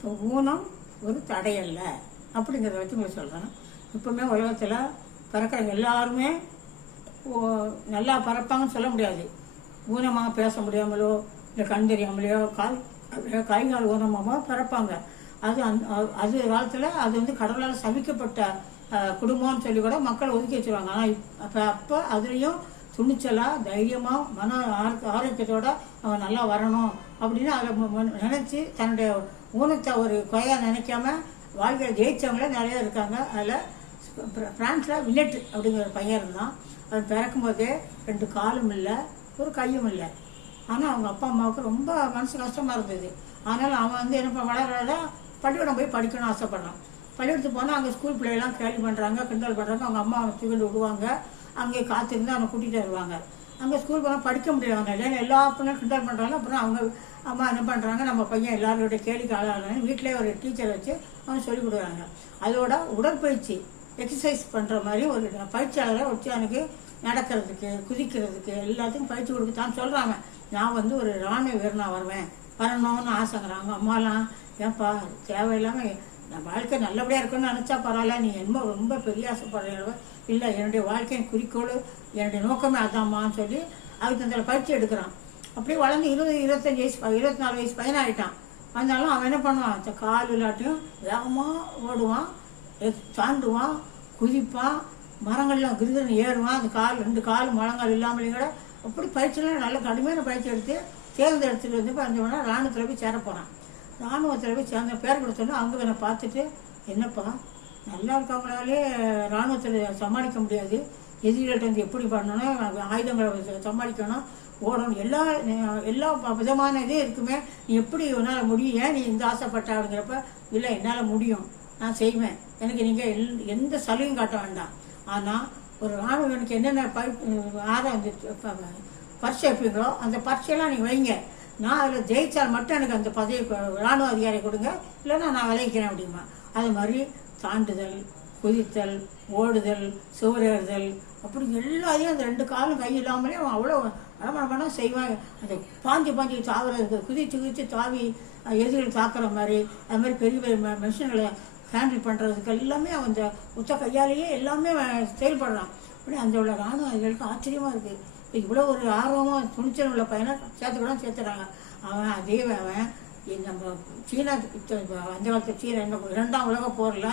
இப்போ ஊனம் ஒரு தடையல்ல அப்படிங்கிறத வச்சு உங்களுக்கு சொல்கிறேன் இப்போவுமே உலகத்தில் பறக்கிறவங்க எல்லாருமே ஓ- நல்லா பறப்பாங்கன்னு சொல்ல முடியாது. ஊனமாக பேச முடியாமலோ இல்லை கண் தெரியாமலையோ கால் கை கால் ஊனமாக பிறப்பாங்க. அது அந் அது காலத்தில் அது வந்து கடவுளால் சவிக்கப்பட்ட குடும்பம்னு சொல்லி கூட மக்கள் ஒதுக்கி வச்சிருவாங்க. ஆனால் அப்போ அப்போ அதுலேயும் துணிச்சலாக தைரியமாக மன ஆரோக்கியத்தோடு அவன் நல்லா வரணும் அப்படின்னு அதை நினச்சி தன்னுடைய ஊனத்தை ஒரு குறையாக நினைக்காம வாழ்க்கையில் ஜெயித்தவங்களே நிறைய இருக்காங்க. அதில் பிரான்ஸில் வில்லெட் அப்படிங்கிற ஒரு பையன் இருந்தான். அது பிறக்கும்போதே ரெண்டு காலும் இல்லை ஒரு கையும் இல்லை. ஆனால் அவங்க அப்பா அம்மாவுக்கு ரொம்ப மனசு கஷ்டமாக இருந்தது. ஆனாலும் அவன் வந்து என்ன பண்ண பள்ளிக்கூடம் போய் படிக்கணும்னு ஆசைப்பட்றான் பள்ளிக்கூடத்துக்கு போனால் அங்கே ஸ்கூல் பிள்ளைகள்லாம் கேள்வி பண்ணுறாங்க கிண்டல் பண்ணுறாங்க அவங்க அம்மா அவனை தூக்கிட்டு விடுவாங்க. அங்கே காத்திருந்து அவனை கூட்டிகிட்டு வருவாங்க. அங்கே ஸ்கூல் போனால் படிக்க முடியாது ஏன்னா எல்லா பிள்ளையும் கிண்டல் பண்ணுறாங்க அப்புறம் அவங்க அம்மா என்ன பண்ணுறாங்க நம்ம பையன் எல்லாரோட கேள்விக்கு ஆளாகிறாங்க வீட்டிலே ஒரு டீச்சர் வச்சு அவங்க சொல்லிக் கொடுக்குறாங்க. அதோட உடற்பயிற்சி எக்ஸசைஸ் பண்ணுற மாதிரி ஒரு பயிற்சியாளரை வச்சு எனக்கு நடக்கிறதுக்கு குதிக்கிறதுக்கு எல்லாத்துக்கும் பயிற்சி கொடுக்கத்தான் சொல்கிறாங்க நான் வந்து ஒரு ராணுவ வீரனா வருவேன் வரணும்னு ஆசைங்கிறாங்க. அம்மாலாம் ஏன்ப்பா தேவையில்லாமல் நான் வாழ்க்கை நல்லபடியாக இருக்குன்னு நினச்சா பரவாயில்ல நீ என்ன ரொம்ப பெரிய ஆசைப்படுற இல்லை என்னுடைய வாழ்க்கையின் குறிக்கோள் என்னுடைய நோக்கமே அதாம்மான்னு சொல்லி அதுக்கு அந்த பயிற்சி எடுக்கிறான். அப்படியே வளர்ந்து இருபது இருபத்தஞ்சி வயசு இருபத்தி நாலு வயசு பையனாயிட்டான் வந்தாலும் அவன் என்ன பண்ணுவான்? அந்த கால் இல்லாட்டியும் வேகமாக ஓடுவான் தாண்டுவான் குதிப்பான் மரங்கள்லாம் கிருதன் ஏறுவான். அந்த கால் ரெண்டு கால் முழங்கால் இல்லாமலேயும் கூட அப்படி பயிற்சியெல்லாம் நல்ல கடுமையான பயிற்சி எடுத்து தேர்ந்தெடுத்துட்டு வந்து பஞ்சவனா ராணுவத்தில் போய் சேர போகிறான் ராணுவத்தில் போய் சேர்ந்த பேர் கொடுத்தோன்னா அவங்க என்னை பார்த்துட்டு என்னப்பா நல்லா இருக்கவங்களாலே ராணுவத்தில் சமாளிக்க முடியாது. எதிரிகிட்ட வந்து எப்படி பண்ணணும்? ஆயுதங்களை சமாளிக்கணும். ஓடணும் எல்லா எல்லா விதமான இதே இருக்குமே. நீ எப்படி உன்னால் முடியும்? ஏன் நீ இந்த ஆசைப்பட்ட அப்படிங்கிறப்ப இல்லை என்னால் முடியும். நான் செய்வேன். எனக்கு நீங்கள் எல் எந்த சலுகையும் காட்ட வேண்டாம். ஆனால் ஒரு ராணுவனுக்கு என்னென்ன பை ஆதாரம் வந்து ப- எப்படிங்களோ அந்த பரிசையெல்லாம் நீங்கள் வைங்க. நான் அதில் ஜெயித்தால் மட்டும் எனக்கு அந்த பதவி ராணுவ அதிகாரி கொடுங்க. இல்லைன்னா நான் விளைவிக்கிறேன் அப்படிமா அது மாதிரி தாண்டுதல் குதித்தல் ஓடுதல் சுவரேறுதல் அப்படி எல்லாத்தையும் அந்த ரெண்டு காலும் கை இல்லாமலே அவன் அவ்வளோ அடமடமான செய்வான் அந்த பாஞ்சு பாஞ்சு தாவறது குதிச்சு குதிச்சு தாவி அஹ், எதிரிகள் தாக்குற மாதிரி அது மாதிரி பெரிய பெரிய ம- மிஷின்களை ஹேண்டில் பண்ணுறதுக்கு எல்லாமே அவன் அந்த உத்த கையாலேயே எல்லாமே அவன் செயல்படுறான். அப்படி அந்த உள்ள ராணுவ அதிகாரிகளுக்கு ஆச்சரியமாக இருக்குது இவ்வளோ ஒரு ஆர்வமாக துணிச்சல் உள்ள பையனை சேர்த்துக்கூட சேர்த்துறாங்க. அவன் அதே அவன் நம்ம சீனா அந்த காலத்து சீனா இரண்டாம் உலக போரில்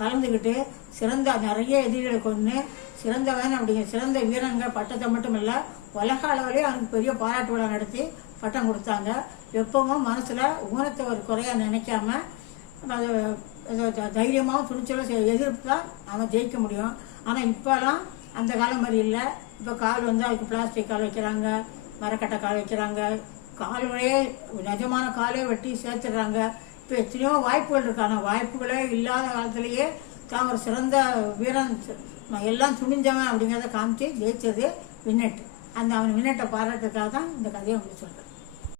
கலந்துக்கிட்டு சிறந்த நிறைய எதிரிகளை கொண்டு சிறந்தவன் அப்படிங்கிற சிறந்த வீரங்க பட்டத்தை மட்டும் இல்லை உலக அளவிலே அவனுக்கு பெரிய பாராட்டு விழா நடத்தி பட்டம் கொடுத்தாங்க. எப்பவும் மனசில் ஊனத்தை ஒரு குறையாக நினைக்காம த- தைரியமாகவும் துணிச்சலும் எதிர்ப்பு தான் அவன் ஜெயிக்க முடியும். ஆனால் இப்போலாம் அந்த காலம் மாதிரி இல்லை. இப்போ கால் வந்து அதுக்கு பிளாஸ்டிக் கால் வைக்கிறாங்க மரக்கட்டை கால் வைக்கிறாங்க. கால்களே நிஜமான காலே வெட்டி சேர்த்துடுறாங்க. இப்போ எத்தனையோ வாய்ப்புகள் இருக்கு ஆனால் வாய்ப்புகளே இல்லாத காலத்திலேயே தான் ஒரு சிறந்த வீரன் எல்லாம் துணிஞ்சவன் அப்படிங்கிறத காமிச்சு ஜெயிச்சது வின்னட் அந்த அவன் வின்னட்டை பாராட்டுறதுக்காக தான் இந்த கதையை உங்களுக்கு சொல்கிறேன்